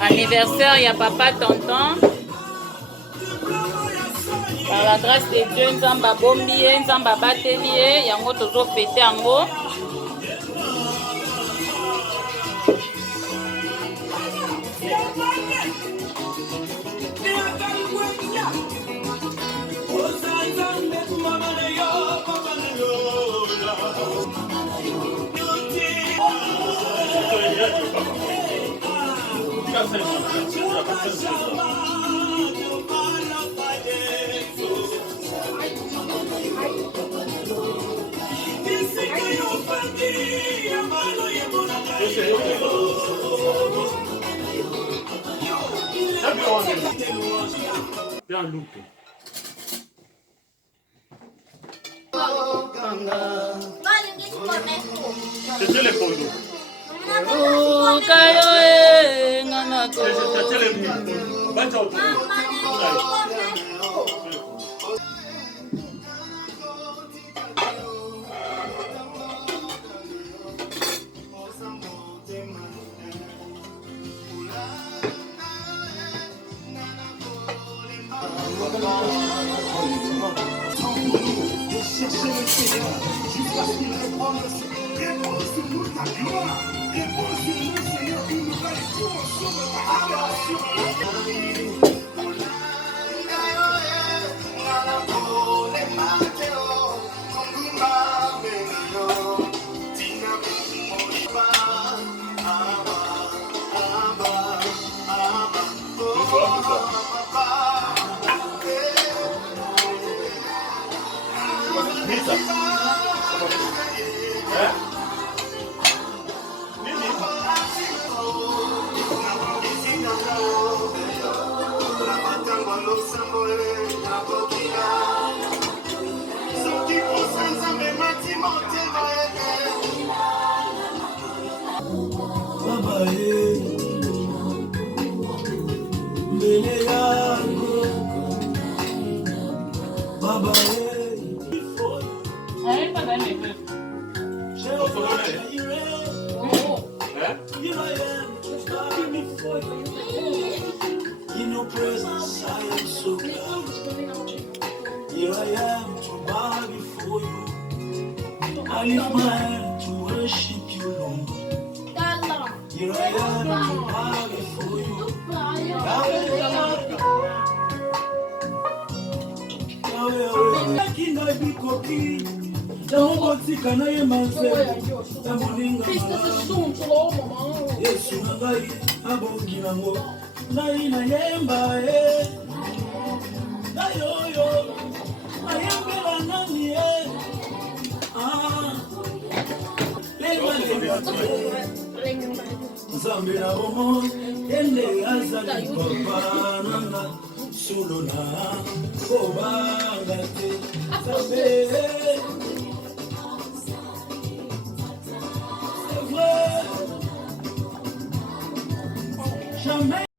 Anniversaire, ya papa tonton. Par la grâce de Dieu, nzamba bombi ye, nzamba bateli ye, yango tozo fete yango. Bien loupé. C'est les pondos. Oh, kayo ngana ko. C'est les pondos. Bacha au Jusqu'à ce qu'il réponde sur toute ta gloire, réponds sur nous, Seigneur, une nouvelle dimension de ta adoration. In your presence, I am so glad. Here I am to bow before you. I lift my hand to worship you, Lord. Here I am to bow before you. Yesu ngai abongi nango ngai na yemba nayoyo ayembela nani Nzambe na bomo ende azali papa nanga solo na kobanga te Nzambe